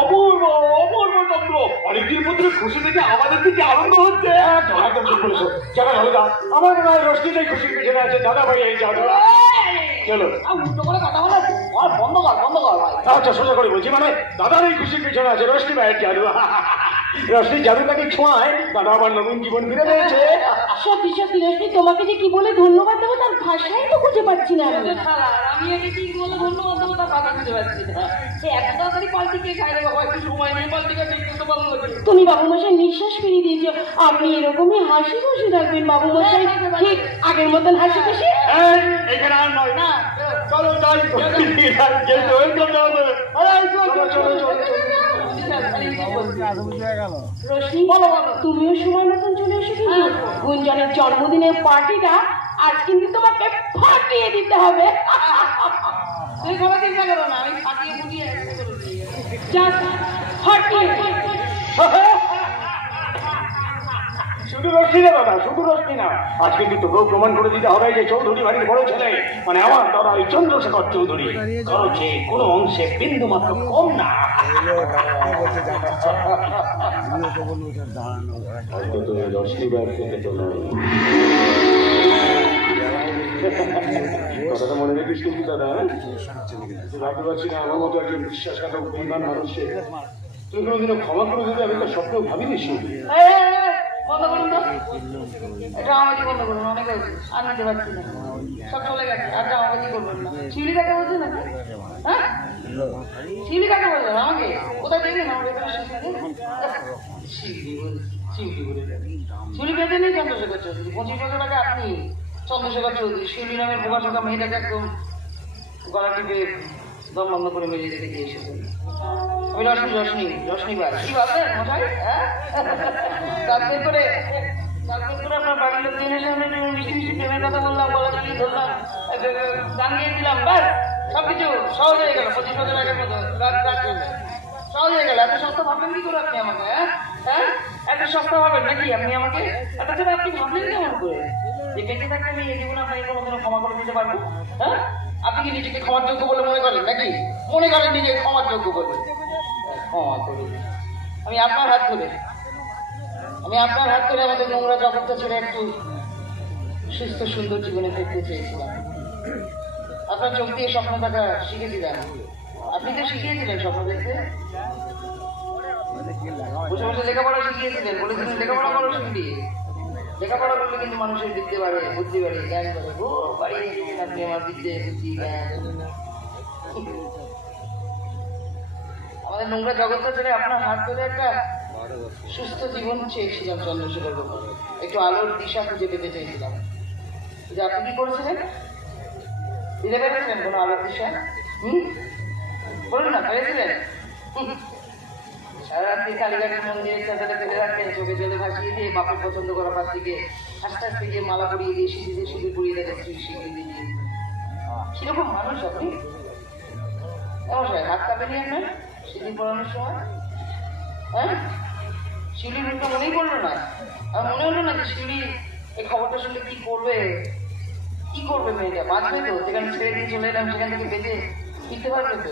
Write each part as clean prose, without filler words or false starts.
অপূর্ব অপূর্ব চন্দ্র, অনেকদিন পত্র খুশি থেকে আমাদের দিকে আনন্দ হচ্ছে। একদম ঠিক বলেছো। জানা হলো না, আমার মনে হয় রশ্মিটাই খুশির পিছনে আছে। দাদা ভাই এই জাদু চলো উল্টো করে কথা বলে বন্ধ কর বন্ধ কর। আচ্ছা সোজা করে বলছি, মানে দাদার এই খুশির পিছনে আছে রশ্মি ভাইয়ের জাদু। রশ্মি জাদুটাকে ছোঁয়ায় দাদা আবার নতুন জীবন ফিরে পেয়েছে। সত্যি সত্যি রশ্মি, তোমাকে যে কি বলে ধন্যবাদ দেবো তার ভাষাই তো খুঁজে পাচ্ছি না আমি। আমি একে কি বলে ধন্যবাদ দেবো তার কথা খুঁজে পাচ্ছি না। সে এত তাড়াতাড়ি পাল্টি কে খাই রে বাবা, একটু সময় নিয়ে পাল্টিকে দেখতে ভালো লাগে। তুমি বাবু মশাই নিঃশ্বাস ফিরিয়ে দিয়েছো। আপনি এরকমই হাসি খুশি থাকবেন বাবু মশাই, ঠিক আগের মতন হাসি খুশি। এখানে আর নয় না চলো যাই। রশ্মি তুমিও সময় মতন চলে এসো, কিন্তু গুঞ্জনের জন্মদিনের পার্টিটা আজ কিন্তু তোমাকে ফাটিয়ে দিতে হবে। তুই খাবার চিন্তা করো না, আমি ফাটিয়ে ফুটিয়ে ফাটিয়ে শুধু রশ্মি না দাদা, শুধু রশ্মি না, আজকে কিন্তু তোকেও প্রমাণ করে দিতে হবে যে চৌধুরী বাড়ির বড় ছেলে মানে আমার দাদা এই চন্দ্রশেখর চৌধুরী খরচে কোনো অংশে বিন্দু মাত্র কম না। কথাটা মনে রেখিস কিন্তু দাদা, ভাবতে পারছি না আমার মতো একজন বিশ্বাসঘাতক বেঈমান মানুষকে তুই কোনোদিনও ক্ষমা করে দেবে, আমি তো স্বপ্নেও ভাবিনি। বন্ধ করুন তো, এটা আমাকে বন্ধ করুন, অনেক হয়েছে আর নিতে পারছি না, সব চলে গেছে। আর আমাকে করবেন না। শিউলি কাকে বলছেন নাকি? হ্যাঁ শিউলি কাকে বলবেন আমাকে? কোথায় দেখলেন আমার ভেতরে শিউলি বেঁধে নেই চন্দ্রশেখর চৌধুরী। 25 বছর আগে আপনি চন্দ্রশেখর চৌধুরী শিউলি নামের বোকা চোখা মেয়েটাকে একদম গলা টিপে দম বন্ধ করে মেরে রেখে দিয়ে এসেছেন। আমি রশ্মি ভাই কি ভাবলেন মশাই? হ্যাঁ তারপর করে আপনার বাড়ির লোক জেনে মিষ্টি মিষ্টি প্রেমের কথা বললাম, গলা চালিয়ে ধরলাম, গান গিয়ে দিলাম, ব্যাস সবকিছু সহজ হয়ে গেল। 25 বছর আগের মতো সহজ হয়ে গেল। এত সস্তা ভাবলেন কি করে আপনি আমাকে? হ্যাঁ এত সস্তা ভাবেন নাকি আপনি আমাকে? এত করে আপনি ভাবলেন কেমন করে যে বেঁচে থাকলে আমি এই জীবনে আপনাকে কোনোদিনও ক্ষমা করে দিতে পারবো? হ্যাঁ আপনি কি নিজেকে ক্ষমার যোগ্য বলে মনে করেন নাকি? মনে করেন নিজেকে ক্ষমার যোগ্য বলে? ক্ষমা করুন। আমি আপনার হাত ধরে আমাদের নোংরা জগৎটা ছেড়ে একটু সুস্থ সুন্দর জীবনে ফিরতে চেয়েছিলাম। আপনার চোখ দিয়ে স্বপ্ন দেখা শিখেছিলাম। আপনি তো শিখিয়েছিলেন স্বপ্ন দেখতে, বসে বসে লেখাপড়া শিখিয়েছিলেন, বলেছিলেন লেখাপড়া করো শিখবি। লেখাপড়া করলে কিন্তু মানুষের বিদ্যে বাড়ে, বুদ্ধি বাড়ে, জ্ঞান বাড়ে। ও বাড়িয়ে দিয়েছেন আপনি আমার বিদ্যে বুদ্ধি জ্ঞান। আমাদের নোংরা জগৎটা ছেড়ে আপনার হাত ধরে একটা সুস্থ জীবন চেয়েছিলাম চন্দ্রশেখর বাবু, একটু আলোর দিশা খুঁজে পেতে চাইছিলাম। যে আপনি কি করেছিলেন? দিতে পেরেছিলেন কোনো আলোর দিশা? বলুন না, পেরেছিলেন? সারা রাত্রি কালীঘাটের মন্দিরের চাঁদাটা ফেলে রাখতেন, চোখে জলে ভাসিয়ে দিয়ে বাপের পছন্দ করা পাত্রীকে আস্তে আস্তে গিয়ে মালা পরিয়ে দিয়ে সিঁদুর পরিয়ে দেয়, স্ত্রীর স্বীকৃতি দিয়ে। সেরকম মানুষ আপনি? হাত কাঁপেনি আপনার সিঁদুর পরানোর সময়? হ্যাঁ শিউলির মুখটা মনেই পড়লো না? আর মনে হলো না যে শিউলি এই খবরটা শুনলে কি করবে মেয়েটা? বাঁচবে তো? যেখানে ছেড়ে দিয়ে চলে এলাম সেখান থেকে বেঁচে ফিরতে পারবে তো?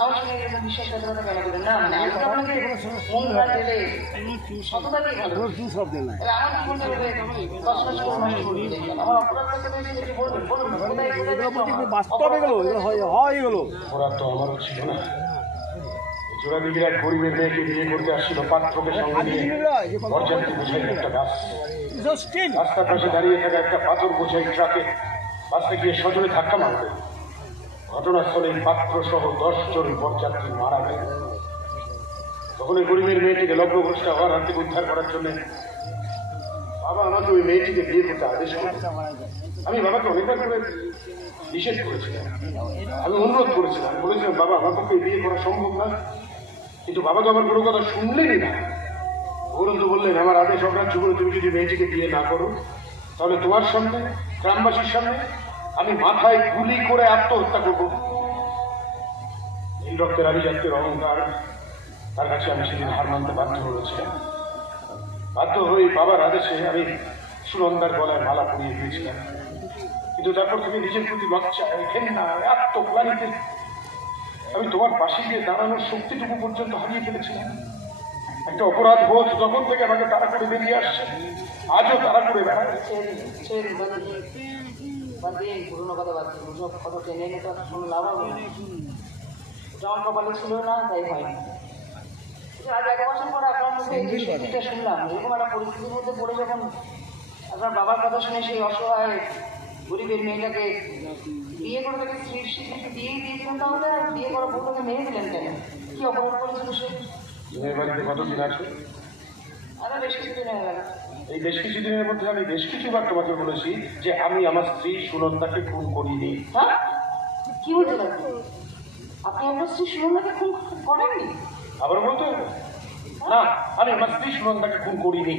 আমার সঙ্গে এরকম বিশ্বাসঘাতকতা কেন করবেন? না মানে আমি তো আপনাকে মন না ঢেলে সততা দিয়ে ভালো, আমার জীবনটা আমার অপরাধটাকে বলুন অপরাধ তো আমারও ছিল না। জোড়াদিঘির এক গরিবের মেয়েকে বিয়ে করতে আসছিল পাত্রকে সঙ্গে নিয়ে বরযাত্রী বোঝাই একটা বাস। রাস্তার পাশে দাঁড়িয়ে থাকা একটা পাথর বোঝাই ট্রাকে বাসে গিয়ে সজোরে ধাক্কা মারবে। ঘটনাস্থলে পাত্র সহ 10 জন বরযাত্রী মারা গেল। তখন ওই গরিবের মেয়েটিকে লগ্নভ্রষ্টা হওয়ার হাত থেকে উদ্ধার করার জন্য বাবা আমাকে ওই মেয়েটিকে বিয়ে করতে আদেশ করতে। আমি বাবাকে অনেকবার করে নিষেধ করেছিলাম, আমি অনুরোধ করেছিলাম, বলেছিলাম বাবা আমার পক্ষে বিয়ে করা সম্ভব না, কিন্তু বাবা তো আমার কোনো কথা শুনলেনই না। উপরন্তু বললেন আমার আদেশ অগ্রাহ্য করে তুমি যদি মেয়েটিকে বিয়ে না করো তাহলে তোমার সামনে, গ্রামবাসীর সামনে আমি মাথায় গুলি করে আত্মহত্যা করবো। এই রক্তের আভিজাত্যের অহংকার তার কাছে আমি সেদিন হার মানতে বাধ্য হয়েছিলাম। বাধ্য হয়ে বাবার আদেশে আমি সুনন্দার গলায় মালা পরিয়ে দিয়েছিলাম। কিন্তু তারপর তুমি নিজের প্রতি লজ্জা ঘেন্না আত্মগ্লানিতে আমি তোমার পাশে গিয়ে দাঁড়ানোর শক্তিটুকু পর্যন্ত হারিয়ে ফেলেছিলাম। একটা অপরাধ বোধ যখন থেকে আমাকে তাড়া করে বেরিয়ে আসছে, আজও তাড়া করে বেড়ায়। পুরোনো কথা বাদ দিন, ওসব কথা টেনে নিতে কোনো লাভ হবে না। ওটা আমার কপালে ছিল না, তাই হয়নি। আজ 1 বছর পরে আপনার মুখে এই যে সত্যিটা শুনলাম, এরকম একটা পরিস্থিতির মধ্যে পড়ে যখন আপনার বাবার কথা শুনে সেই অসহায় গরিবের মেয়েটাকে বিয়ে করে তাকে স্ত্রীর স্বীকৃতি দিয়েই দিয়েছিলেন, তাহলে বিয়ে করা বউটাকে মেরে দিলেন কেন? কি অপরাধ করেছিল সে? মেয়ের বাড়িতে কতদিন আছে? আরে বেশ কিছুদিন হয়ে গেল। এই বেশ কিছুদিনের মধ্যে আমি বেশ কিছুবার তোমাকে বলেছি যে আমি আমার স্ত্রী সুনন্দাকে খুন করিনি। হ্যাঁ, কি বলছেন আপনি? আপনি আপনার স্ত্রী সুনন্দাকে খুন করেননি? আবার বলতে হবে না, আমি আমার স্ত্রী সুনন্দাকে খুন করিনি।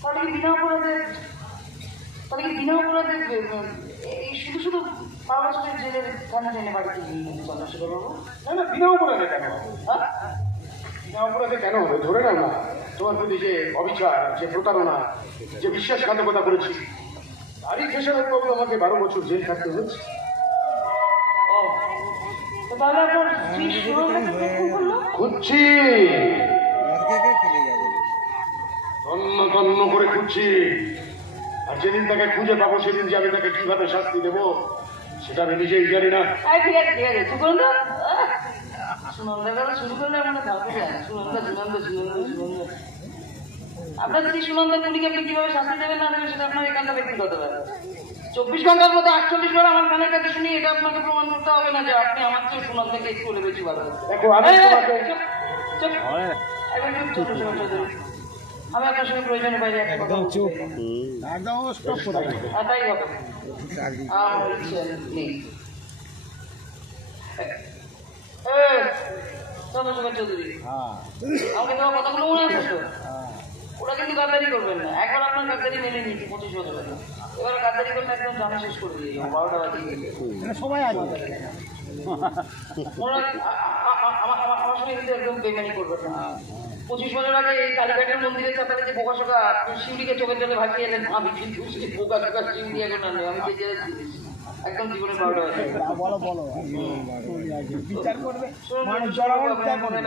তাহলে কি বিনা অপরাধে এই শুধু শুধু 12 বছরের জেলের কানে টেনে বাড়িতে চন্দ্রশেখর বাবু? না না, বিনা অপরাধে কেন হবে? হ্যাঁ, বিনা অপরাধে কেন হবে? ধরে নাও না, তোমার প্রতি যে অবিচার, যে প্রতারণা, যে বিশ্বাসঘাতকতা করেছি, তারই খেসারত বাবু আমাকে 12 বছর জেল থাকতে হয়েছে। ও, তো তাহলে আপনার স্ত্রী সুনন্দাকে কে খুন করলো? খুঁজছি, তন্ন তন্ন করে খুঁজছি। আর যেদিন তাকে খুঁজে পাবো সেদিন যে আমি তাকে কিভাবে শাস্তি দেবো সেটা আমি নিজেই জানি না। ঠিক আছে চুপ করুন তো। সুনন্দার কথা শুরু করলে আমরা থাকতে যাই। সুনন্দা আপনার স্ত্রী সুনন্দা পুলিকে আপনি কিভাবে শাস্তি দেবেন না দেবেন সেটা আপনার একান্ত ব্যক্তিগত ব্যাপার। 24 ঘন্টার মধ্যে 48 বার আমার কানের কাছে শুনি, এটা আপনাকে প্রমাণ করতে হবে না যে আপনি আমার চেয়ে সুনন্দাকে একটু হলে বেশি ভালো। দেখো আমি তোমাকে আমি আপনার সঙ্গে প্রয়োজনে বাইরে একটা কথা বলতে চাই না। তাই হবে। আমার ইচ্ছে নেই। চন্দ্রশেখর চৌধুরী, আমাকে তোমার কথাগুলো মনে আছে তো? ওরা কিন্তু গাদ্দারি করবেন না। একবার আপনার গাদ্দারি মেনে নিয়েছি 25 বছর, এবার গাদ্দারি করলে একদম জানা শেষ করে দিই। 12টা বাজে সবাই আসবে। আমার সঙ্গে কিন্তু একদম বেমানি করবেন না। 25 বছর আগে এই কালীঘাটের মন্দিরের চাপালে যে বোকা শোকা শিউরিকে চোখের জলে ভাসিয়ে এলেন, আমি কিন্তু বোকা শোকা শিউরি এখন আনলে আমি বেঁচে যাচ্ছি একদম জীবনে 12টা বাজে।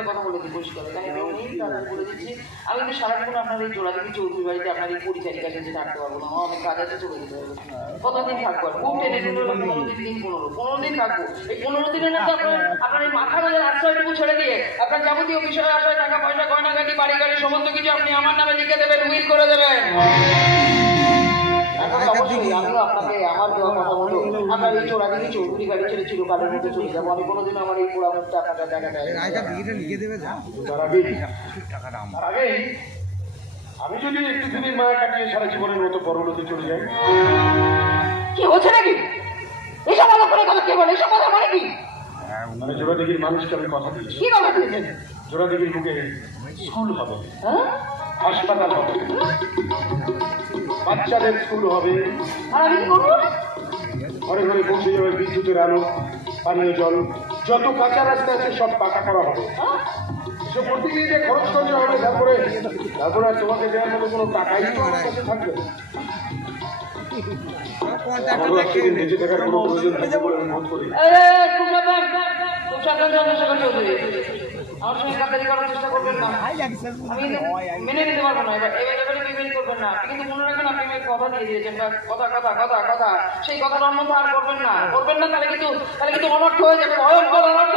কথা বলেছি পরিষ্কার, এখানে কেউ নেই, তাদের বলে দিচ্ছি আমি কিন্তু সারাক্ষণ আপনার এই জোড়াদেবী চৌধুরী বাড়িতে আপনার এই পরিচারিকার কাছে থাকতে পারবো না। অনেক কাজ আছে, চলে যেতে পারবো। কতদিন থাকবো? খুব টেনে দিন 15 দিন 15 দিন থাকবো। এই 15 দিনের মধ্যে আপনার এই মাথা গোজের আশ্রয়টুকু ছেড়ে দিয়ে আপনার যাবতীয় বিষয় আশয়, টাকা পয়সা, গয়নাগাটি, বাড়ি গাড়ি সমস্ত কিছু আপনি আমার নামে লিখে দেবেন, উইল করে দেবেন। এখন অবশ্যই আমিও আপনাকে আমার দেওয়া কথা মতো আপনার এই চোরাদেবী চৌধুরী বাড়ি ছেড়ে চিরকালের মধ্যে চলে যাবো। আমি কোনোদিনও আমার এই পোড়া মুখটা আপনাকে দেখা দেয়। তার আগেই আমি যদি একটু দিনের মায়া কাটিয়ে সারা জীবনের মতো পরলোকে চলে যাই। কি হচ্ছে নাকি? এসব আলাপ করে কথা কে বলে? এসব কথা মানে কি? মানে জোড়াদিঘির মানুষকে আমি কথা দিয়েছি। কি কথা দিয়েছেন? জোড়াদিঘির বুকে স্কুল হবে, হাসপাতাল হবে, বাচ্চাদের স্কুল হবে, আর আমি কি করবো? ঘরে ঘরে পৌঁছে যাবে বিদ্যুতের আলো, পানীয় জল, যত কাঁচা রাস্তা আছে সব পাকা করা হবে। সে প্রতিদিন যে খরচ করতে হবে, তারপরে আর তোমাকে দেওয়ার মতো কোনো টাকাই তো আমার কাছে থাকবে না। আমার সেদিন বেঁচে থাকার কোনো প্রয়োজন থাকবে বলে আমি বোধ করি। আমার সঙ্গে গাদ্দারি করার চেষ্টা করবেন না, আমি মেনে নিতে পারবো না। এবার পেমেন্ট করবেন না। আপনি কিন্তু মনে রাখবেন আপনি আমাকে কথা দিয়ে দিয়েছেন, কথা কথা কথা কথা, সেই কথাটা অন্যথা আর করবেন না। তাহলে কিন্তু অনর্থ হয়ে যাবে, ভয়ঙ্কর অনর্থ।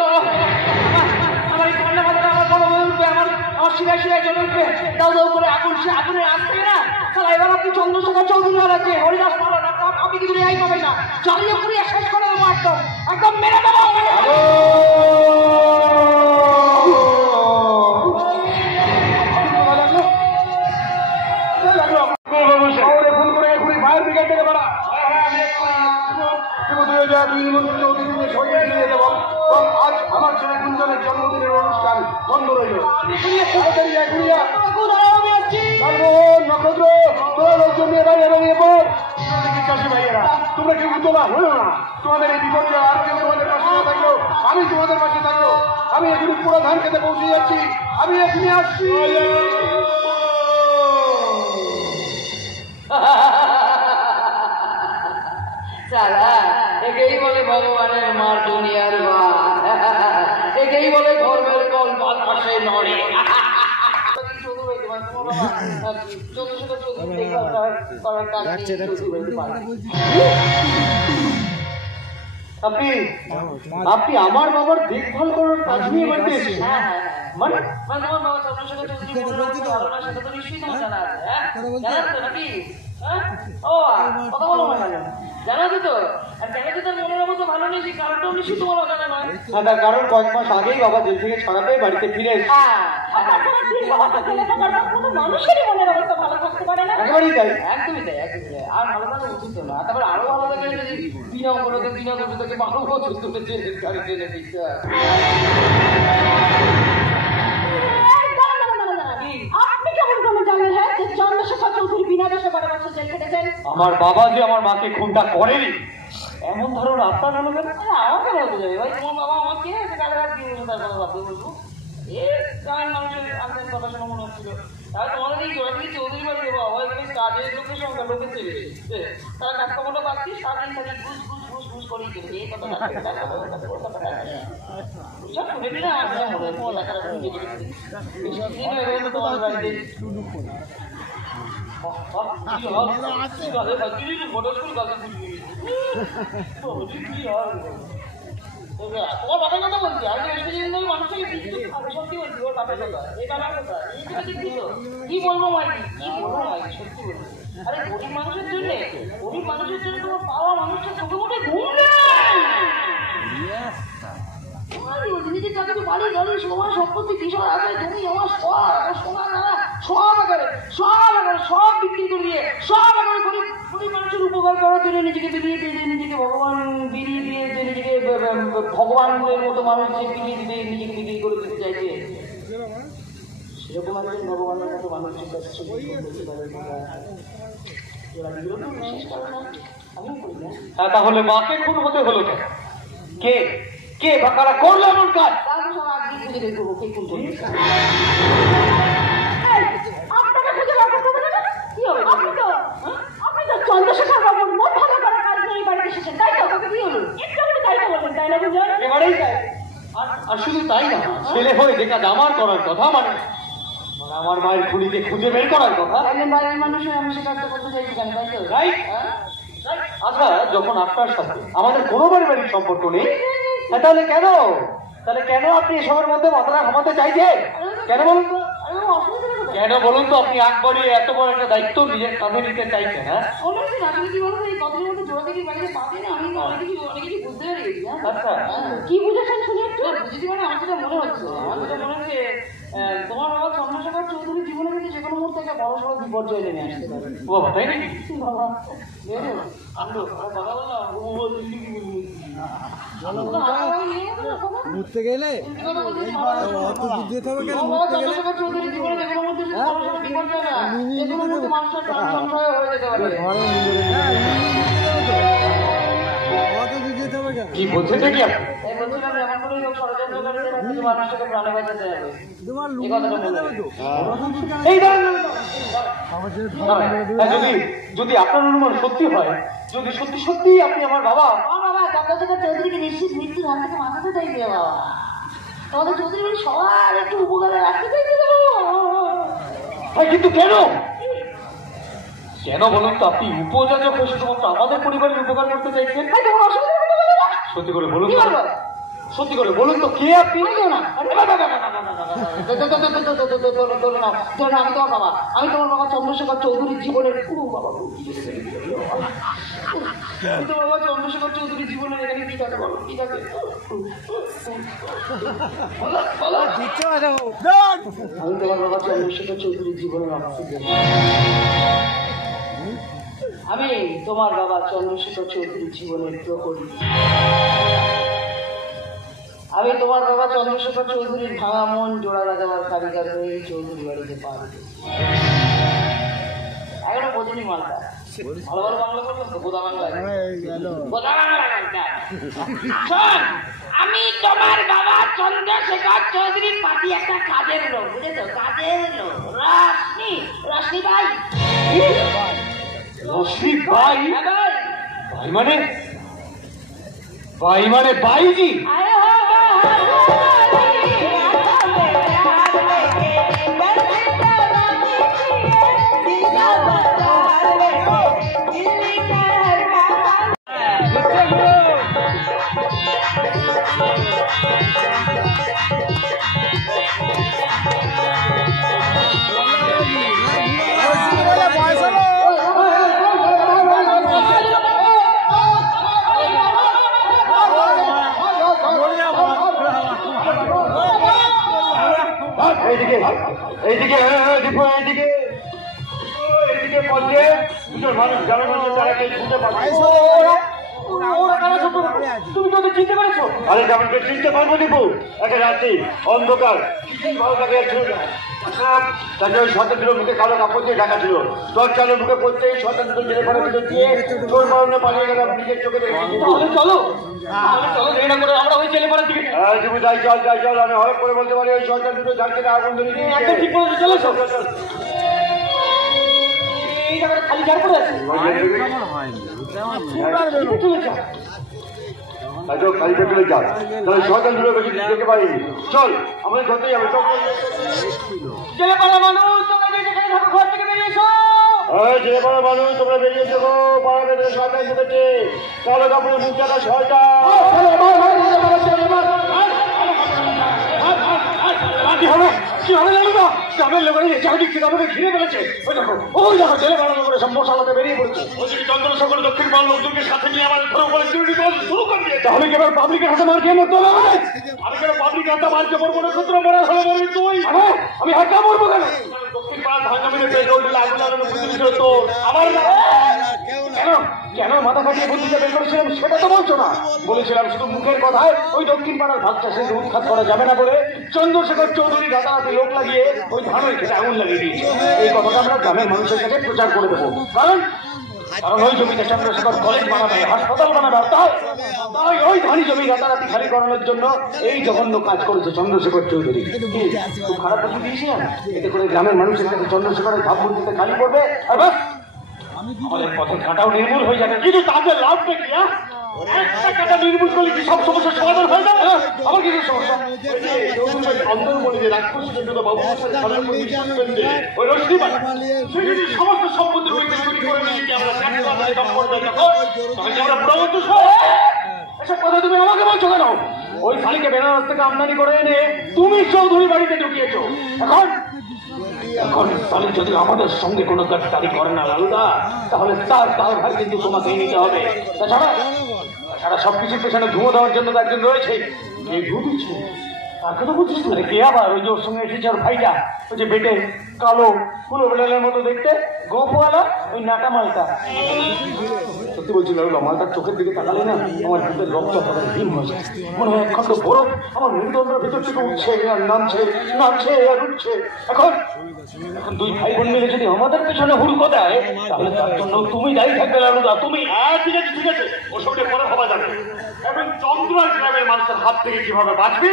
আমার এই ঠান্ডা মাথাটা আমার বড় হয়ে উঠবে, আমার শিরায় শিরায় চলে উঠবে, দাও দাও করে আগুনের আসবে না। তাহলে এবার আপনি চন্দ্রশেখর চৌধুরী আছে, হরিদাস পালন, আপনি কিন্তু রেহাই পাবেন না। জ্বালিয়ে পুড়িয়ে শেষ করে দেবো, একদম মেরে দেবো। আজ আমার ছেলে গুঞ্জনের জন্মদিনের অনুষ্ঠান বন্ধ রইল। নক্ষত্র তোরা লোকজন নিয়ে বাইরে বেরিয়ে পড়। চাষি ভাইয়েরা তোমরা কেউ উতলা হলো না। তোমাদের এই বিপর্যয় আর কেউ তোমাদের পাশে না থাকলো, আমি তোমাদের পাশে থাকলো। আমি এখনই পুরো ধান খেতে পৌঁছে যাচ্ছি, আমি এখনই আসছি। সালা একেই বলে ভগবানের মার দুনিয়ার মার, একেই বলে ধর্মের কল বাতাসে নড়ে। আপনি আপনি আমার বাবার দেখভাল করার কাজ নিয়ে বাড়িতে এসেছেন? মানে তোমার বাবা চন্দ্রশেখর চৌধুরী ভালো না সেটা তো নিশ্চয়ই তোমার জানা আছে। জানা তো নাকি? ও কথা বলো না কেন? জানা তো। আর দেখা যায় তার মনের অবস্থা ভালো নেই, সেই কারণটাও নিশ্চয়ই তোমার অজানা নয়। তার কারণ কয়েক মাস আগেই বাবা জেল থেকে ছাড়া পেয়ে বাড়িতে ফিরে এসেছে। মানুষেরই মনের অবস্থা ভালো থাকতে পারে না। একেবারেই তাই। একদমই তাই, একদমই তাই। আর ভালো থাকা উচিত না। তারপরে আরো ভালো লাগে যদি বিনা অপরাধে বিনা দোষে তাকে 12 বছর ধরে জেলের গাড়ি টেনে দিচ্ছে। আপনি কেমন করে জানেন হ্যাঁ যে চন্দ্রশেখর চৌধুরী বিনা দোষে 12 বছর জেল খেটেছেন? আমার বাবা যে আমার মাকে খুনটা করেনি এমন ধারণা আপনার হলো কেন? আমাকে বলতে যাবে ভাই, তোমার বাবা আমাকে গালাগাল দিয়ে বসে তার কথা ভাবতে বলবো। এ গ্রামের মানুষের আনন্দের কথা শোনা মনে হচ্ছিল। তাহলে তোমাদের এই জোড়াগুলি চৌধুরী বাড়ি বাবা এখানে কাজের লোকের সংখ্যা লোকের চেয়ে বেশি। তারা কাজ কামড়টা পাচ্ছি সারাদিন খালি ঘুষ ঘুষ ঘুষ ঘুষ করেই চলছে। এই কথা শুনে দিলে আমার মনে হয় তোমার টাকাটা শুনে দিলে তোমার বাড়িতে তোমার বাপের কথা বলছি। আমি মানুষকে সত্যি বলছি ওর বাপের কথা। এই বাবার কথা কি বলবো মাইকি, কি বলবো মাইকি, সত্যি বলবো। আরে গরিব মানুষের জন্য তোমার পাওয়া মানুষটা চোখে মুখে ঘুম নিজের চাকরি বাড়ি গাড়ি সময় সম্পত্তি কিশোর আছে তুমি আমার সব বিক্রি করে দিয়ে সব একেবারে গরিব মানুষের উপকার করার জন্য নিজেকে বিলিয়ে দিয়ে নিজেকে ভগবান বিলিয়ে দিয়ে যে নিজেকে ভগবানের মতো মানুষ যে বিলিয়ে দিতে নিজেকে বিক্রি করে দিতে চাইছে সেরকম একজন ভগবানের মতো মানুষের কাছে তাহলে মাকে খুন হতে হলো কেন? কে কে বা কারা করলো এমন কাজ? চন্দ্রশেখর বাবুর মন ভালো করার কাজ নিয়ে বাড়িতে এসেছেন তাই তো? কি হলো একটু তাই তো বলবেন তাই না? এবারেই তাই। আর শুধু তাই না, ছেলে হয়ে যে কাজ আমার করার কথা মানে আমার মায়ের খুনিকে খুঁজে বের করার কথা। বাইরের মানুষ আমি সে কাজটা করতে চাইছি কেন তাই তো? আচ্ছা যখন আপনার সাথে আমাদের কোনো পারিবারিক সম্পর্ক নেই তাহলে কেন আপনি এসবের মধ্যে মাথাটা ঘামাতে চাইছেন? কেন বলুন তো? কেন বলুন তো আপনি একবারই এত বড় একটা দায়িত্ব নিজের কাঁধে নিতে চাইছেন? হ্যাঁ কি বলবো এই কথার মধ্যে জোড়া দেখি বাড়িতে পাবি না আমি অনেক কিছু বুঝতে পেরে গেছি। আচ্ছা কি বুঝেছেন শুনে একটু বুঝেছি মানে আমার যেটা মনে হচ্ছে তোমার বাবা চন্দ্রশেখর চৌধুরী জীবনে কিন্তু যে কোনো মুহূর্তে একটা বড় সড়ো বিপর্যয় নেমে আসতে পারে। বাবা তাই নাকি? বাবা ঘুরতে গেলে চন্দ্রশেখর চৌধুরী জীবনে যে কোনো মুহূর্তে বিপর্যয় না যে কোনো মুহূর্তে মানুষের প্রাণ সংশয় হয়ে যেতে পারে। কি বলছেন নাকি আপনি? বলছিলাম এমন করে ষড়যন্ত্র মানুষটাকে প্রাণে বাঁচাতে হবে এই কথাটা বলতে। এই দাঁড়ান, যদি আপনার অনুমান সত্যি হয়, যদি সত্যি আপনি আমার বাবা চন্দ্রশেখর চৌধুরীকে নিশ্চিত মৃত্যুর হাত থেকে বাঁচাতে চাইছে বাবা। তোমাদের চৌধুরী বাড়ি সবার একটু উপকারে রাখতে চাইছে কিন্তু কেন বলুন তো? আপনি উপযাজক হয়ে শুধুমাত্র আমাদের পরিবারের উপকার করতে চাইছেন? সত্যি করে বলুন তো কে আপনি? আমি তোমার বাবা চন্দ্রশেখর চৌধুরীর জীবনের চন্দ্রশেখর চৌধুরীর জীবনের এখানে কি থাকে বলো? কি থাকে? আমি তোমার বাবা চন্দ্রশেখর চৌধুরীর জীবনের অক্সিজেন। আমি তোমার বাবা চন্দ্রশেখর চৌধুরীর জীবনের প্রহরী। আমি তোমার বাবা চন্দ্রশেখর চৌধুরীর ভাঙা মন জোড়া লাগাবার কারিগর হয়ে চৌধুরী বাড়িতে পারবে। এখনো বোঝেনি মালটা। ভালো ভালো বাংলা বললাম তো, গোদা বাংলা। আমি তোমার বাবা চন্দ্রশেখর চৌধুরীর পাতি একটা কাজের লোক, বুঝেছো? কাজের লোক রশ্মি ভাই। রশ্মি ভাই? হ্যাঁ ভাই। ভাই মানে ভাইজি? এইদিকে এইদিকে দীপু, এইদিকে এইদিকে পঞ্চে দুজন মানুষ গ্রামের মানুষ তারাকে শুনতে পারবে। তুমি তো চিনতে পেরেছো? আরে তেমনকে চিনতে পারবো দীপু, একটা রাত্রি অন্ধকার কিছুই ভালো লাগে তাকে ওই শতাব্দীর মুখে কালো কাপড় দিয়ে ঢাকা ছিল। তোর চালের মুখে করতে এই শতাব্দীর জেলে পড়ে ভিতর দিয়ে তোর মরণে পালিয়ে গেলাম নিজের চোখে দেখেছি। চলো করে আমরা ওই জেলে পড়ার দিকে দীপু যাই, চল যাই চল। আমি হরপ করে বলতে পারি ওই সরকার দুটো ঝাড় থেকে আগুন ধরে দিয়েছে। ঠিক বলেছো, চলো চল। এই জায়গাটা খালি ঝাড় পড়ে আছে। খালি পেটে যান তাহলে সরকার দুটো বেশি যেতে পারিনি। চল আমাদের ধরতেই হবে। জেলে পড়া মানুষ তোমরা ঘর থেকে বেরিয়েছো। জেলে পড়া মানুষ তোমরা বেরিয়েছো গো। পাড়া বেঁধে সরকার বেঁধেছে কালো কাপড়ে মুখ টাকা সরকার। কি হবে কি হবে জানো তো? গ্রামের লোকেরা চাকরি কিভাবে ঘিরে ফেলেছে। ওই দেখো ওই দেখো জেলে পড়া লোকেরা সব মশালাতে বেরিয়ে পড়েছে। ওইদিকে চন্দ্রশেখর দক্ষিণ পাড়ার লোকজনকে সাথে নিয়ে আমাদের ঘরে উপরে শুরু করে দিয়েছে। তাহলে কি এবার পাবলিকের হাতে মার খেয়ে মরতে হবে আমাদের? আমি কেন পাবলিকের হাতে মারতে মরবো না? সূত্র মরার হলে মরবি তুই। আমি হাঁটা মরবো কেন? দক্ষিণ পাড়ার ধান জমিতে পেট্রোল ঢেলে আগুন লাগানো বুদ্ধি ছিল তোর। আমার কেন কেন মাথা কাটিয়ে বুদ্ধিতে বের করেছিলাম সেটা তো বলছো না। বলেছিলাম শুধু মুখের কথায় ওই দক্ষিণ পাড়ার ভাগ চাষে উৎখাত করা যাবে না বলে চন্দ্রশেখর চৌধুরী রাতারাতি লোক লাগিয়ে ওই ধানের খেতে আগুন লাগিয়ে দিয়েছে। এই কথাটা আমরা গ্রামের মানুষের কাছে প্রচার করে দেবো। কারণ ওই জমিতে চন্দ্রশেখর কলেজ বানাবে, হাসপাতাল বানাবে। তাই ওই ধানি জমি রাতারাতি খালি করানোর জন্য এই জঘন্য কাজ করেছে চন্দ্রশেখর চৌধুরী। খুব খারাপ কথা দিয়েছিলাম। এতে করে গ্রামের মানুষের কাছে চন্দ্রশেখরের ভাবমূর্তিতে খালি পড়বে আর বাস আমাদের পথে কাঁটাও নির্মূল হয়ে যাবে। কিন্তু তাদের লাভটা কি? একটা কাঁটা নির্মূল করলে কি সব সমস্যার সমাধান হয়ে যাবে? আমার কিছু সমস্যা সমস্ত সম্পত্তি এসব কথা তুমি আমাকে বলছো কেন? ওই শাড়িকে বেনারস থেকে আমদানি করে এনে তুমি চৌধুরী বাড়িতে ঢুকিয়েছো। এখন তাহলে যদি আমাদের সঙ্গে কোনো গাদ্দারি করে না লালুদা, তাহলে তার দায়ভার কিন্তু তোমাকে নিতে হবে। তাছাড়া সবকিছুর পেছনে ধুয়ো দেওয়ার জন্য একজন রয়েছে। কে ধুয়েছে তার কথা বুঝছিস না? কে আবার? ওই যে ওর সঙ্গে এসেছে ওর ভাইটা, ওই যে বেটে কালো পুরো বেড়ালের মতো দেখতে, গোপওয়ালা, ওই নাটা মালটা। সত্যি বলছি লালুদা, মালটার চোখের দিকে তাকালে না আমার বুকের রক্ত একেবারে হিম হয়ে যায়। মনে হয় একখণ্ড বরফ আমার মেরুদণ্ডের ভিতর থেকে উঠছে আর নামছে, নামছে আর উঠছে। এখন দুই ভাই বোন মিলে যদি আমাদের পেছনে হুড়কো দেয় তাহলে তার জন্য তুমি দায়ী থাকবে লালুদা। তুমি ঠিক আছে ঠিক আছে, ওসবটা পরে ভাবা যাবে। এখন চন্দ্রার গ্রামের মানুষের হাত থেকে কিভাবে বাঁচবি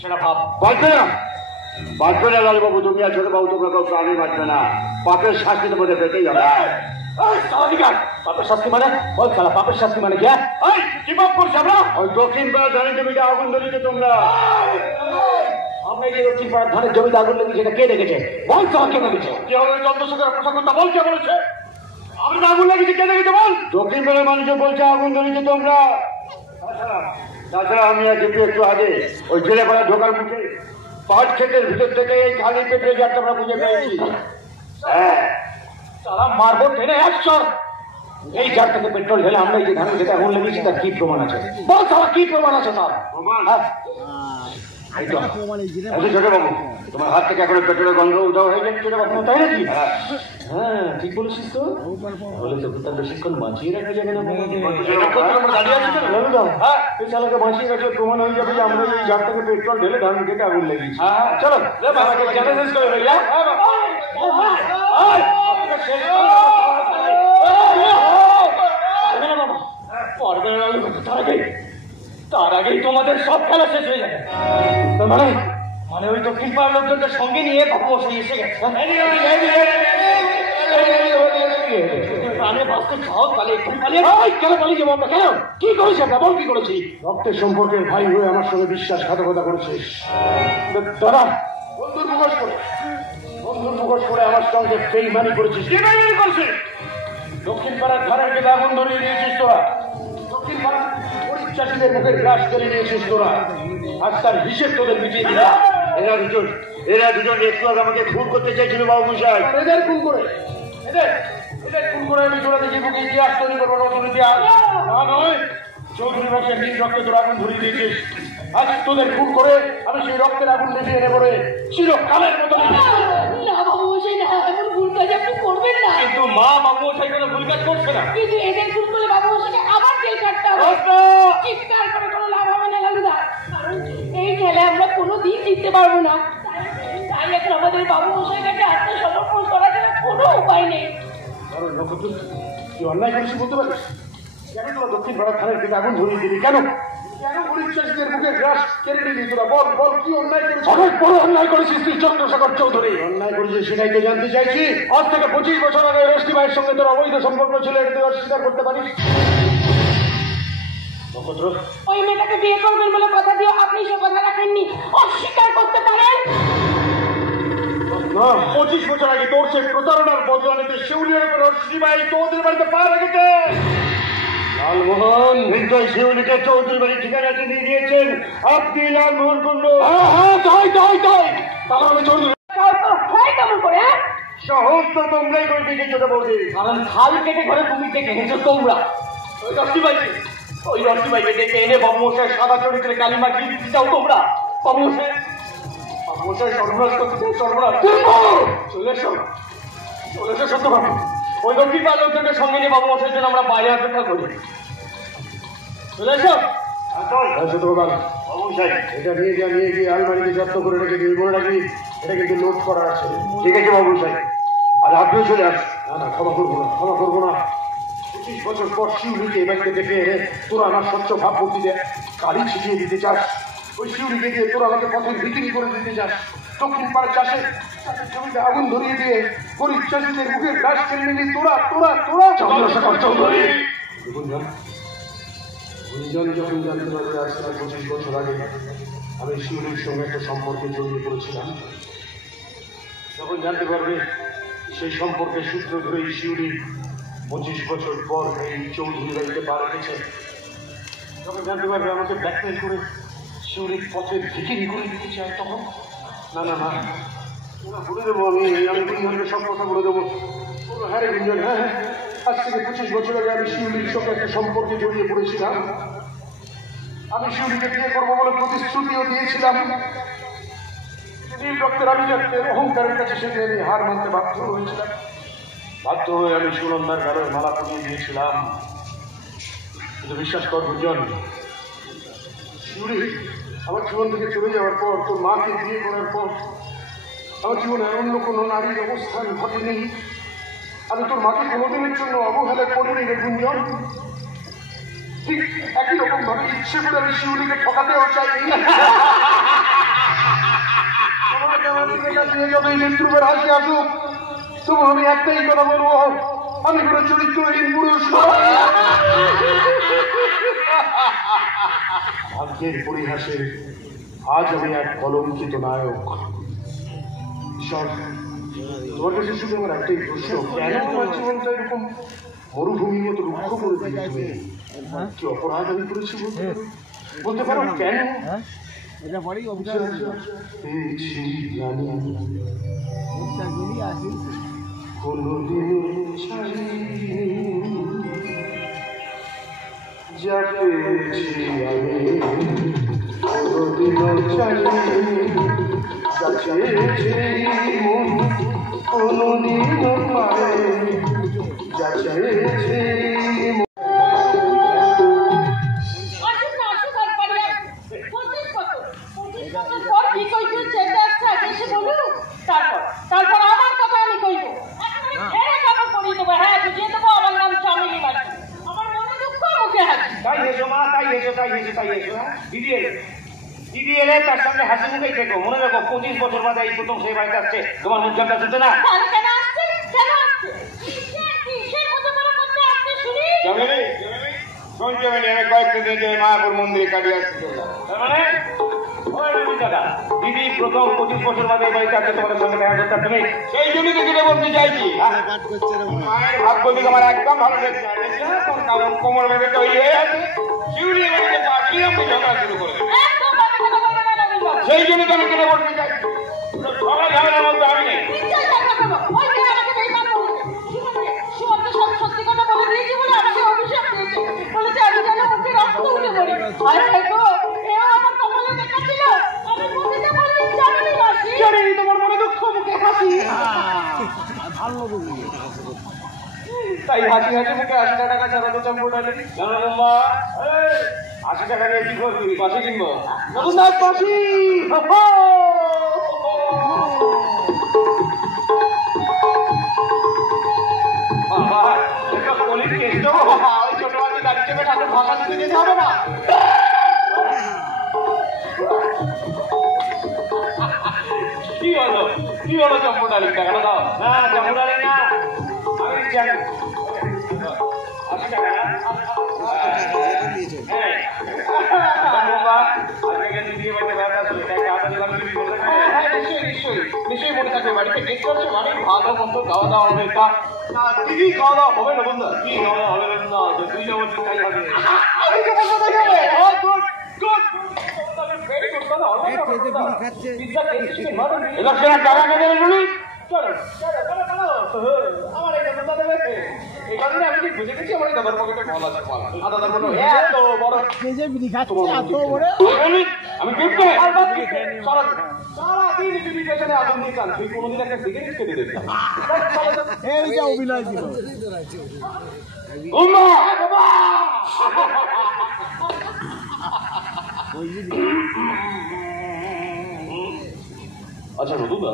সেটা ভাব। বাঁচবে না, বাঁচবে না লালবাবু। তুমি আর ছোট বাবু তোমরা কেউ প্রাণী বাঁচবে না। পাপের শাস্তি তোমাদের পেতেই হবে। পাপের শাস্তি মানে? বল খেলা পাপের শাস্তি মানে কি পাপ করছে আমরা? ওই দক্ষিণ পাড়ার ধানের জমিতে আগুন ধরেছে তোমরা। আমরা যে দক্ষিণ পাড়ার ধানের জমিতে আগুন লেগেছে এটা কে দেখেছে? বল তোমার কে দেখেছে? কি হবে চন্দ্রশেখর প্রসঙ্গটা বল, কে বলেছে আমরা আগুন লেগেছে? কে দেখেছে বল? দক্ষিণ পাড়ার মানুষের বলছে আগুন ধরেছে তোমরা। তাছাড়া আমি আজ একটু আগে ওই জেলে পাড়া ঢোকার মুখে পাট ক্ষেতের ভিতর থেকে এই খালি পেট্রোল জারটা আমরা খুঁজে পেয়েছি। হ্যাঁ তারা মারবো টেনে আসছো। এই জার থেকে পেট্রোল ঢেলে আমরা এই যে ধানের খেতে আগুন লেগেছি তার কি প্রমাণ আছে? বল তার কি প্রমাণ আছে? তার ছোট বাবু তোমার হাত থেকে এখন পেট্রোলের গন্ধ উধাও হয়ে যাচ্ছে ছোট বাবু, তাই নাকি? হ্যাঁ ঠিক বলেছিস তো। বলে তো তার বেশিক্ষণ বাঁচিয়ে রাখা যাবে না। এই চালাকে বাঁচিয়ে রাখলে প্রমাণ হয়ে যাবে যে আমরা এই জার থেকে পেট্রোল ঢেলে ধানের খেতে আগুন লেগেছি। চলো তার আগেই তোমাদের সব খেলা শেষ হয়ে যাবে। মানে মানে ওই দক্ষিণ পাড়ার লোকজনকে সঙ্গে নিয়ে বাবু বসে এসে গেছে। প্রাণে বাঁচতে চাও তাহলে এক্ষুনি পালিয়ে কেন পালিয়ে যাবো আমরা? কেন? কি করেছি আমরা? বল কি করেছি? রক্তের সম্পর্কের ভাই হয়ে আমার সঙ্গে বিশ্বাসঘাতকতা করেছিস দাদা। বন্ধুর মুখোশ করে আমার সঙ্গে বেইমানি করেছিস। কি বেইমানি করেছিস? দক্ষিণ পাড়ার ধারের কেটে আগুন ধরিয়ে দিয়েছিস তোরা। দক্ষিণ পাড়ার গরিব চাষিদের মুখের গ্রাস কেড়ে নিয়েছিস তোরা। আজ তার হিসেব তোদের মিটিয়ে দিলাম। এরা দুজন একটু আগে আমাকে খুন করতে চাইছিল বাবু মশাই। এদের খুন করে আমি তোরা দেখি বুকে ইতিহাস তৈরি করবো, নতুন ইতিহাস। না নয়, চৌধুরী বংশের নীল রক্তে তোর আগুন ধরিয়ে দিয়েছিস। আজ তোদের খুন করে আমি সেই রক্তের আগুন নিভিয়ে নেব রে, চিরকালের মতো। না বাবু মশাই না, এমন ভুল কাজ আপনি করবেন না। কিন্তু মা বাবু মশাই কোনো ভুল কাজ করছে না। কিন্তু এদের ভুল করলে বাবু মশাইকে আবার জেল কাটতে হবে। চিৎকার করে কোনো লাভ হবে না লালুদা, কারণ এই খেলায় আমরা কোনোদিন জিততে পারবো না। তাই এখন আমাদের বাবু মশাই কাছে আত্মসমর্পণ করা ছাড়া কোনো উপায় নেই। তুই অন্যায় করেছিস বলতে পারিস? কেন তোরা দক্ষিণ পাড়ার ধারের দিকে আগুন ধরিয়ে দিবি? কেন গরিব চাষিদের মুখে গ্রাস কেড়ে নিবি তোরা? বল কি অন্যায় করেছিস? অনেক বড় অন্যায় করেছিস তুই চন্দ্রশেখর চৌধুরী। অন্যায় করেছিস সেটাই তো জানতে চাইছি। আজ থেকে 25 বছর আগে রশ্মি ভাইয়ের সঙ্গে তোর অবৈধ সম্পর্ক ছিল, এটা তুই অস্বীকার করতে পারিস? ওই মেয়েটাকে বিয়ে করবেন বলে কথা দিয়ে আপনি সে কথা রাখেননি, অস্বীকার করতে পারেন না? 25 বছর আগে তোর সে প্রতারণার বদলা নিতে শিউলির উপর রশ্মি ভাই চৌধুরী বাড়িতে পা রেখেছে। লালমোহন নির্দয় শিউলিকে চৌধুরী বাড়ির ঠিকানা চিনিয়ে দিয়েছেন আপনি, লালমোহন কুন্ডু। তাই তাহলে চৌধুরী কেমন করে? সহজ তো তোমরাই করে দিয়েছে ছোট বৌদি। কারণ খাল কেটে ঘরে কুমিরকে কেটেছো তোমরা। ওই রশ্মি ভাইকে ডেকে এনে বাবু মশাই সাদা চরিত্রে কালি মাখিয়ে দিতে চাও তোমরা। বাবু মশাই সর্বনাশ করতে চাই, সর্বনাশ। চলে এসো সত্য ভাবে। ওই দক্ষিণ পাড়ার লোকজনকে সঙ্গে নিয়ে বাবু মশাইয়ের জন্য আমরা বাইরে অপেক্ষা করি। চলে এসো। এটা নিয়ে গিয়ে আলমারিতে যত্ন করে রেখে দিবি, মনে রাখবি এটা কিন্তু নোট করা আছে। ঠিক আছে বাবু সাহেব, আর আপনিও চলে আসুন। না ক্ষমা করবো না। 25 বছর পর শিউলিকে এবারকে দেখে এনে তোরা আমার স্বচ্ছ ভাবমূর্তিতে কালি ছিটিয়ে দিতে চাস। ওই শিউলিকে দিয়ে তোরা আমাকে পথের বিক্রি করে দিতে চাস। দক্ষিণ পাড়ার চাষের জমিতে আগুন ধরিয়ে দিয়ে গরিব চাষিদের মুখের গ্রাস কেড়ে নিবি তোরা। চন্দ্রশেখর চৌধুরী গুঞ্জন যখন জানতে পারবে আজ থেকে 25 বছর আগে আমি শিউলির সঙ্গে একটা সম্পর্কে জড়িয়ে পড়েছিলাম, তখন জানতে পারবে সেই সম্পর্কের সূত্র ধরেই শিউলি 25 বছর পর এই চৌধুরী বাড়িতে পা রেখেছে। তখন জানতে পারবে আমাকে ব্ল্যাকমেল করে শিউলির পথের ভিকিরি করে দিতে চায়। তখন না বলে দেবো, আমি গুঞ্জনকে সব কথা বলে দেবো। হ্যাঁ রে গুঞ্জন, হ্যাঁ আজ থেকে 25 বছর আগে আমি শিউলির সঙ্গে একটা সম্পর্কে জড়িয়ে পড়েছিলাম। আমি শিউলিকে বিয়ে করবো বলে প্রতিশ্রুতিও দিয়েছিলাম। নীল রক্তের আভিজাত্যের অহংকারের কাছে সেদিন আমি হার মানতে বাধ্য হয়ে আমি সুনন্দার গালের মালা পরিয়ে দিয়েছিলাম। কিন্তু বিশ্বাস কর গুঞ্জন, শিউলি আমার জীবন থেকে চলে যাওয়ার পর, তোর মাকে বিয়ে করার পর আমার জীবনে অন্য কোনো নারীর অবস্থান ঘটেনি। আমি তোর মাকে কোনোদিনের জন্য অবহেলা করিনি রে গুঞ্জন। ঠিক একই রকম ভাবে ইচ্ছে করে আমি শিউলিকে ঠকাতেও চাইনি। যতই মৃত্যুর হাসি আসুক, তবু আমি একটাই কথা বলবো, আমি কোনো চরিত্রহীন পুরুষ। ভাগ্যের পরিহাসে আজ আমি এক কলঙ্কিত নায়ক। তোমার কাছে শুধু আমার একটাই প্রশ্ন, কেন তোমার জীবনটা এরকম মরুভূমির মতো রুক্ষ করে দিই? তুমি কি অপরাধ আমি করেছি বলতে পারো? কেন তারপর আমার কথা আমি কইব, এর কাপড় পরিয়ে দেবো। হ্যাঁ বুঝিয়ে দেবো আমার নাম চামেলি মাঝি, আমার মনে দুঃখ মুখে হাসি। তাই এসো মা, তাই এসো। দিদি এলে তার সামনে হাসি মুখেই থেকো। মনে রাখো 25 বছর বাদে এই প্রথম সেই বাড়িতে আসছে, তোমার মুখ ঝাপটা শুনতে না। কেন আসছে? কিসের মতো বড় শুনছি আমি কয়েকটা দিন ধরে মায়াপুর মন্দিরে কাটিয়ে আসতে চললাম। মানে দাদা দিদি প্রথম 25 বছর বাদে বাড়িতে আছে, তোমাদের সঙ্গে দেখা করতে তুমি সেই জন্যই তো কিনে বলতে চাইছি। মায়ের ভাগ্য দিকে আমার একদম ভালো লেগেছে না, কারণ কোমর বেঁধে তৈরি হয়ে আছে, শিউলি বাড়িতে পাঠিয়ে আমি ঝগড়া শুরু করে দেবো। একদম বাজে কথা বলবে না নবীন বাবু। সেই জন্য তো আমি কিনে বলতে চাইছি, সবাই ঝামেলার মধ্যে আমি নেই। নিশ্চয়ই ঝগড়া করবো। ওই মেয়ে আমাকে বেইমান বলেছে। সুমনকে সত্যি কথা বলে দিয়েছি বলে আমাকে অভিশাপ দিয়েছে। বলেছে আমি যেন মুখে রক্ত উঠে পড়ি। আরে ভাই গো, এও আমার কপালে লেখা ছিল। আমি বুঝতে পারিনি জানি মাসি। জানি তোমার মনে দুঃখ মুখে হাসি। তাই হাসি হাসি মুখে 80 টাকা ছাড়া তো চম্পট আলে জানো মা, 80 টাকা নিয়ে কি করবি? পাশে কিনবো নতুন দাস পাশি। বাবা এটা কোনি কেষ্ট, ওই ছোট বাচ্চা গাড়ি চেপে ঠাকুর ভাষা দিতে যেতে হবে না। কি হলো চম্পটালি? টাকাটা দাও। না চম্পটালি না, আমি জানি 80 টাকা না। নিশ্চয়ই মনে থাকবে, বাড়িতে গেস্ট আছে, মানে ভালো মন্দ খাওয়া দাওয়া হবে। দিদি খাওয়া দাওয়া হবে না বন্ধু? কি খাওয়া দাওয়া হবে না? দুই যাবো তাই হবে। ইলেকশনের টাকা কেটে শুনি আমার এই দাদা দেবে, এই কারণে আমি ঠিক বুঝে গেছি আমার এই দাদার পকেটে ফল আছে। দাদার মনে এত বড় আমি দেখতে সারাদিন যদি পেছনে আগুন দিয়ে চান, তুই কোনোদিন একটা সিগারেট খেতে দিবি? এইটা অভিনয় ছিল। আচ্ছা নতুন দা,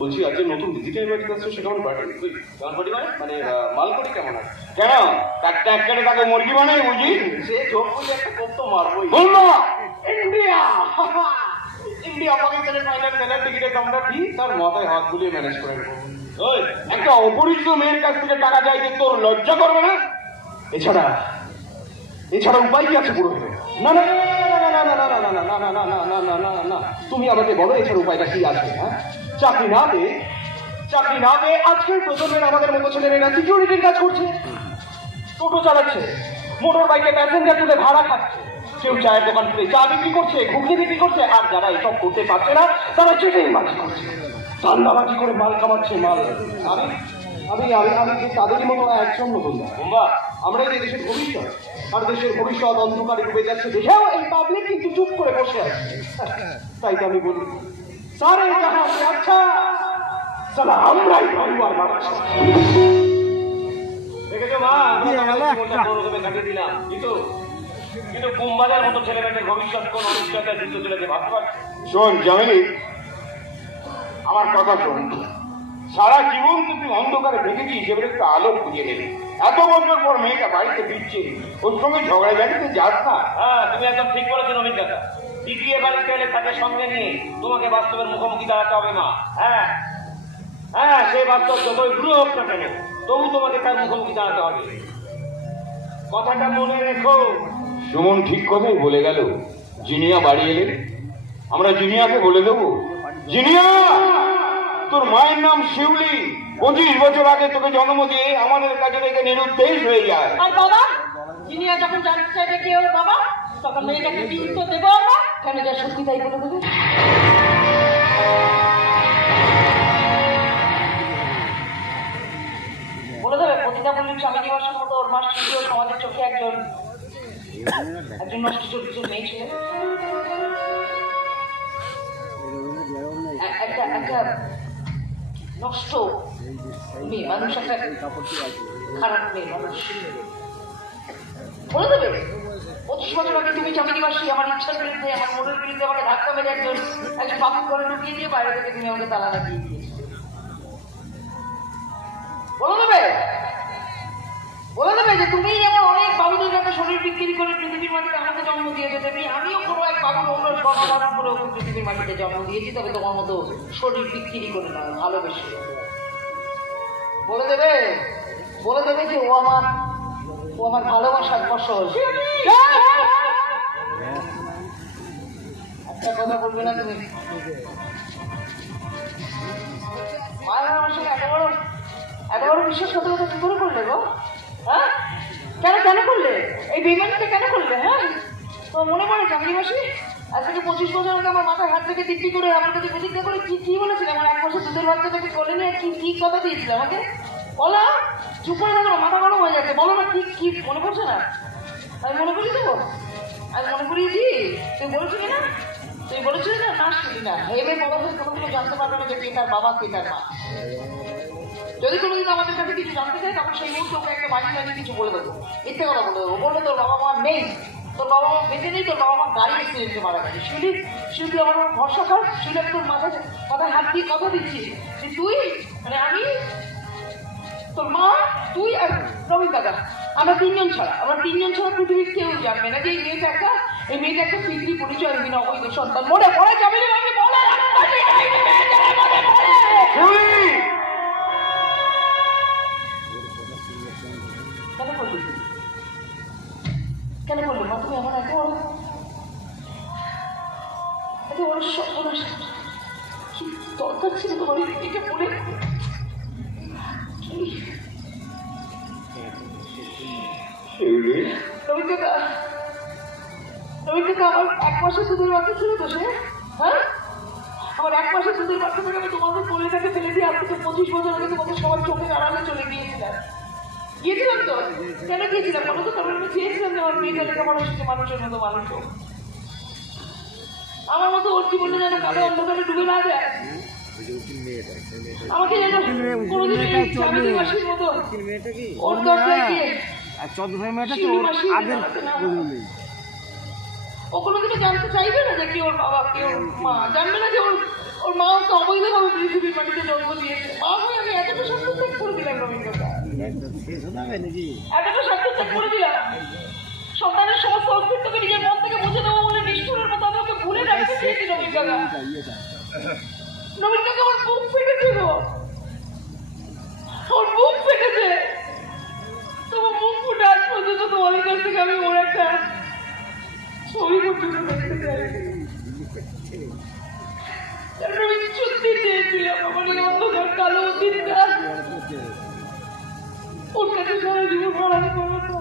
বলছি আজকে নতুন ডিজিটাল পার্টি আসছে, সে কেমন পার্টি? কেমন পার্টি মানে মালকড়ি কেমন আছে? কেন একটা একটা তাকে মুরগি বানাই বুঝি? সে চোখ বলে একটা কোপ তো মারবই। বলবো ইন্ডিয়া ইন্ডিয়া পাকিস্তানের ফাইনাল খেলার টিকিটের দামটা কি? তার মাথায় হাত বুলিয়ে ম্যানেজ করে নেবো। ওই একটা অপরিচিত মেয়ের কাছ থেকে টাকা চাইতে তোর লজ্জা করবে না? এছাড়া উপায় কি আছে পুরো? না না না না না না না না না না না না না না না না, তুমি আমাকে বলো এছাড়া উপায়টা কি আছে? হ্যাঁ, চাকরি না পেয়ে আজকের প্রজন্মের আমাদের মতো ছেলেমেয়েরা সিকিউরিটির কাজ করছে, টোটো চালাচ্ছে, মোটর বাইকে প্যাসেঞ্জার তুলে ভাড়া খাচ্ছে, কেউ চায়ের দোকান খুলে চা বিক্রি করছে, ঘুগনি বিক্রি করছে, আর যারা এসব করতে পারছে না তারা চিটিংবাজি করছে, ধান্দাবাজি করে মাল কামাচ্ছে। মাল আমি তাদেরই মতো একজন নতুন না। আমরা এই দেশের ভবিষ্যৎ, আর দেশের ভবিষ্যৎ অন্ধকারে ডুবে যাচ্ছে দেখেও এই পাবলিক কিন্তু চুপ করে বসে আছে। তাই তো আমি বলি, সারে জাহান সে আচ্ছা সালা আমরাই পরিবার মানুষ। দেখেছো মা, কাটিয়ে দিলাম, কিন্তু কুম্বাজার মতো ছেলেমেয়েদের ভবিষ্যৎ কোন অনিশ্চয়তায় যুদ্ধ চলেছে ভাবতে পারছি। শোন জামিনী, আমার কথা শোন। সারা জীবন তুই অন্ধকারে দেখেছিস, এবারে একটু আলো খুঁজে নেবে। এত বছর পর মেয়েটা বাড়িতে ফিরছে, ওর সঙ্গে ঝগড়া জানিতে যাস না। হ্যাঁ, তুমি একদম ঠিক বলেছো নবীন দাদা। দ্বিতীয় বাড়িতে এলে তাকে সঙ্গে নিয়ে তোমাকে বাস্তবের মুখোমুখি দাঁড়াতে হবে মা। হ্যাঁ হ্যাঁ, সে বাস্তব যতই দূর হোক না কেন, তবু তোমাকে তার মুখোমুখি দাঁড়াতে হবে। কথাটা মনে রেখো। সুমন ঠিক কথাই বলে গেল। জিনিয়া বাড়ি এলে আমরা জিনিয়াকে বলে দেবো, জিনিয়া তোর মায়ের নাম শিউলি, 25 বছর আগে তোকে জন্ম দিয়ে আমাদের কাছে থেকে নিরুদ্দেশ হয়ে যায়। আর বাবা, জিনিয়া যখন জানতে চাইবে কে ওর বাবা, তখন মেয়েটাকে কি উত্তর দেবো আমরা? কেন যা সত্যি তাই বলে দেবে। বলে দেবে প্রতিটা মল্লিক স্বামী দিবসের মতো ওর মাস ছিল সমাজের চোখে একজন নষ্ট চরিত্র মেয়ে ছিল, একটা নষ্ট মেয়ে মানুষ, একটা খারাপ মেয়ে মানুষ। বলে দেবে 25 বছর আগে তুমি চাকরিবাসী, আমার ইচ্ছার বিরুদ্ধে, আমার মনের বিরুদ্ধে আমাকে ধাক্কা মেরে একজন বাবু ঘরে ঢুকিয়ে দিয়ে বাইরে থেকে তুমি আমাকে তালা লাগিয়ে দিয়েছো। বলে দেবে যে তুমি যেমন অনেক বাবুদের কাছে শরীর বিক্রি করে পৃথিবীর মাটিতে আমাকে জন্ম দিয়েছে, তেমনি আমিও কোনো এক বাবুর অন্য স্বর্ণধারণ করে ওকে পৃথিবীর মাটিতে জন্ম দিয়েছি, তবে তোমার মতো শরীর বিক্রি করে নয়, ভালোবেসে। বলে দেবে যে ও আমার ও আমার ভালোবাসার ফসল। একটা কথা বলবে না তুমি? মায়ের আমার সঙ্গে এত বড় বিশ্বাসঘাতকতা কি করে করলে গো? হ্যাঁ, কেন করলে এই বেইমানিটা? কেন করলে? হ্যাঁ, তোমার মনে পড়ে চাকরি মাসি আজ থেকে 25 বছর আগে আমার মাথায় হাত থেকে দিব্যি করে আমার কাছে প্রতিজ্ঞা করে কি বলেছিল? আমার 1 বছর দুধের বাচ্চাটাকে কোলে নিয়ে কি কথা দিয়েছিল আমাকে? বলো, চুপ করে থাকো, মাথা গরম হয়ে যাচ্ছে। বলো না, কি মনে পড়ছে না? আমি মনে করিয়ে দেবো? আমি মনে করিয়েছি? তুই বলেছিলি না? তুই বলেছিলি না? না শুনি না, এবার বড় হয়ে কোনো জানতে পারবে না যে কে তার বাবা কে তার মা। যদি কোনোদিন আমাদের কাছে কিছু জানতে চাই তখন সেই মুহূর্তে ওকে একটা বাড়ি কিছু বলে দেবো, মিথ্যে কথা বলে দেবো। বললে তোর বাবা মা নেই, তোর বাবা মা বেঁচে নেই, তোর বাবা মা গাড়ি অ্যাক্সিডেন্টে মারা গেছে। শিউলি আমার ভরসা কর। শিউলি তোর মাথায় হাত দিয়ে কথা দিচ্ছি যে তুই মানে আমি, তোর মা, তুই আর রবীন দাদা, আমরা তিনজন ছাড়া পৃথিবীর কেউ জানবে না যে এই মেয়েটা একটা পিতৃ পরিচয়হীন অবৈধ সন্তান। মনে পড়ে যাবে না? আমি বলে কেন বললো মা তুমি আমার এত বড় সর্বনাশ? কি দরকার ছিল তোমার এটা বলে? রবীন্দ্রদা আমার 1 মাসের দুধের বাচ্চা ছিল তো সে? হ্যাঁ, আমার 1 মাসের দুধের বাচ্চাটাকে আমি তোমাদের পরিবারকে ফেলে দিয়ে আজ থেকে 25 বছর আগে তোমাদের সবার চোখের আড়ালে চলে গিয়েছিলাম তো। কেন গিয়েছিলাম বলো তো? কারণ আমি চেয়েছিলাম যে আমার মেয়েটা লেখাপড়া শিখে মানুষের মতো মানুষ হোক, আমার মতো ওর জীবনে যেন কালো অন্ধকারে ডুবে না যায়। আমাকে যেন কোনোদিন চাকরি মাসির মতো ওর দরকার গিয়ে ও কোনোদিনও জানতে চাইবে না যে কি ওর বাবা কি ওর মা, জানবে না যে ওর মা ওকে অবৈধভাবে পৃথিবীর মাটিতে জন্ম দিয়েছে। মা হয়ে আমি এতটা সত্যত্যাগ করে দিলাম রবীন্দ্রদা, এতটা সত্যত্যাগ করে দিলাম। সন্তানের সমস্ত অস্তিত্বকে নিজের মন থেকে মুছে দেবো বলে নিষ্ঠুরের মতো আমি ওকে ভুলে রাখতে চেয়েছি। নবীন কাকা আমার বুক ফেটেছে গো, ওর বুক ফেটেছে। তোমার মুখ ফুটে আজ পর্যন্ত তোমাদের কাছ থেকে আমি ওর একটা ছবি পর্যন্ত দেখতে চাই। আমি সত্যি চেয়েছিলাম আমার এই অন্ধকার কালো অতীতটা ওর কাছে সারা জীবন হারানো করবো।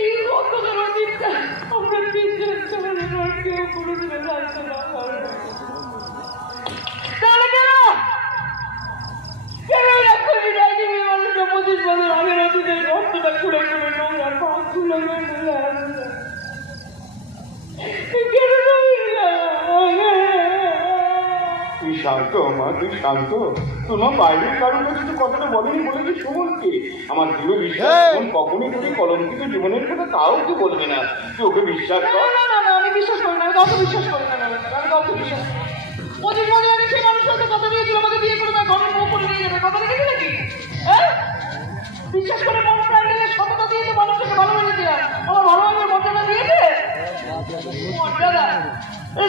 এই অন্ধকার অতীতটা আমরা তিনজন কেউ কোনোদিনও জানতে না পারবো। তাহলে কেন রাখতে যাইনি ওই মানুষটা 25 বছর আগের অতীতের রক্তটা খুঁড়ে নোংরা পা খুলে তুই শান্ত মা, তুই শান্ত। তোমার বাইরের কারণে কিন্তু কথাটা বলেনি বলেছে সুমনকে। আমার দৃঢ় বিশ্বাস কখনোই তোকে কলঙ্কিত জীবনের কথা তাও তুই বলবে না। তুই ওকে বিশ্বাস কর। না আমি বিশ্বাস করি না, আমি কাউকে বিশ্বাস করি না, আমি কাউকে বিশ্বাস করি না। 25 বছর আগে সেই মানুষটাকে কথা দিয়েছিল আমাকে বিয়ে করে তার ঘরের মুখ করে নিয়ে যাবে, কথা দেখেছি নাকি? হ্যাঁ, বিশ্বাস করে মন প্রাণ দিলে সততা দিয়ে তো মানুষটাকে ভালোবেসেছিলাম। আমার ভালোবাসার মর্যাদা দিয়েছে মর্যাদা।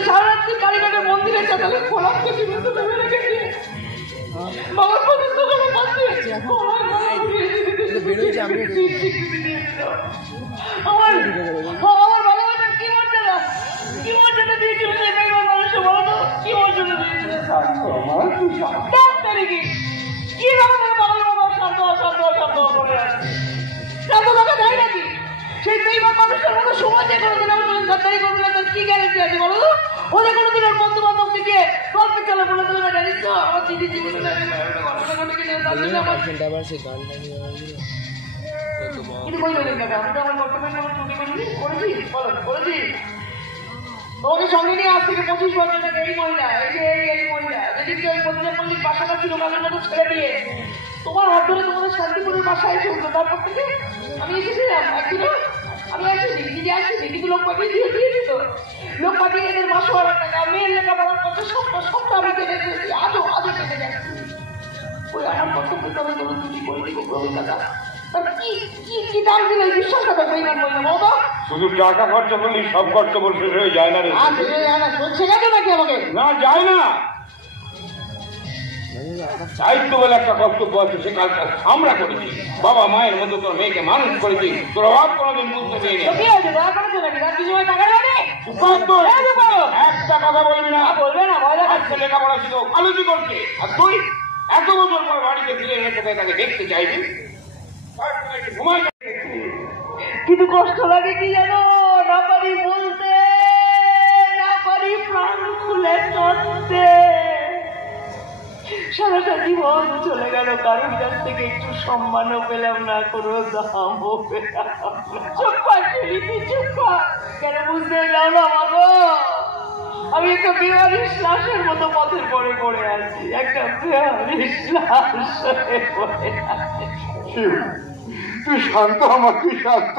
সারা রাত্রি কালীঘাটের মন্দিরের চাতালে খোলাপ করে জীবন্ত ভেবে রেখেছি। বাবার পছন্দ করে পাচ্ছি আমার ভালোবাসার কি মর্যাদা দিয়েছিল মানুষের? বলো তো কি মর্যাদা দিয়েছিল? কি রকমের বাবার বাবা শান্ত করে আছে? শান্ত টাকা দেয় নাকি? সেই বেইমান মানুষের মতো সময় যে কোনোদিন আমার গাদ্দারি করবে না তার কি গ্যারেন্টি আছে বলো তো? ও যে কোনোদিন ওর বন্ধু বান্ধব থেকে গল্পের চালা বলে দেবে না, জানিস তো? আমার দিদি জীবনে কিন্তু বলবে না, আমি তো আমার বর্তমানে আমার ছুটি করেছি তোমাকে সঙ্গে নিয়ে আজ থেকে 25 বছর থেকে এই মহিলা যেদিনকে ওই প্রতিদিন মল্লিক বাসাটা ছিল কালের মতো ছেড়ে দিয়ে তোমার হাত ধরে তোমাদের শান্তিপুরের বাসায় এসে উঠলো। তারপর থেকে আমি এসেছিলাম একদিনও আমি আসিনি, নিজে আসিনি, কিন্তু লোক পাঠিয়ে দিয়েছি তো। লোক পাঠিয়ে এদের 500 টাকা মেয়ের লেখাপড়ার কথা সবটা আমি কেটে দিয়েছি, আজও কেটে যাচ্ছি। ওই আমার কর্তব্য তো আমি কোনো ছুটি করিনি প্রবীণ দাদা। কি দাম দিলে বিশ্বাস কথা বেইমান বললাম বাবা? শুধু টাকা খরচা করলে সব কর্তব্য শেষ হয়ে যায় না রে। শেখাতে নাকি আমাকে? না, যায় না। দায়িত্ব বলে একটা কর্তব্য আছে, সে কাজটা আমরা করেছি। বাবা মায়ের মতো তোর মেয়েকে মানুষ করেছি, তোর অভাব কোনোদিন বুঝতে পেরে তো কি হয়েছে, দয়া করেছো নাকি? তার কিছু টাকা নেবে? একটা কথা বলবি না, বলবে না, ভয় দেখাচ্ছে। আজকে লেখাপড়া শিখো, আলোচি করছে, আর তুই এত বছর পর বাড়িতে ফিরে এসে তাকে দেখতে চাইবি? ঘুমাই কিন্তু কষ্ট লাগে কি জানো, না পারি বলতে, না পারি প্রাণ খুলে কাঁদতে। সারাটা জীবন চলে গেল, কারোর কাছ থেকে একটু সম্মানও পেলাম না, কোনো দামও পেলাম না। চুপ কর শিলিপি, চুপ কর। কেন বুঝতে যাও না বাবা? আমি একটা বেহারিস লাশের মতো পথের পরে পড়ে আছি, একটা বেহারিস লাশ হয়ে পড়ে আছি। তুই শান্ত, আমার তুই শান্ত।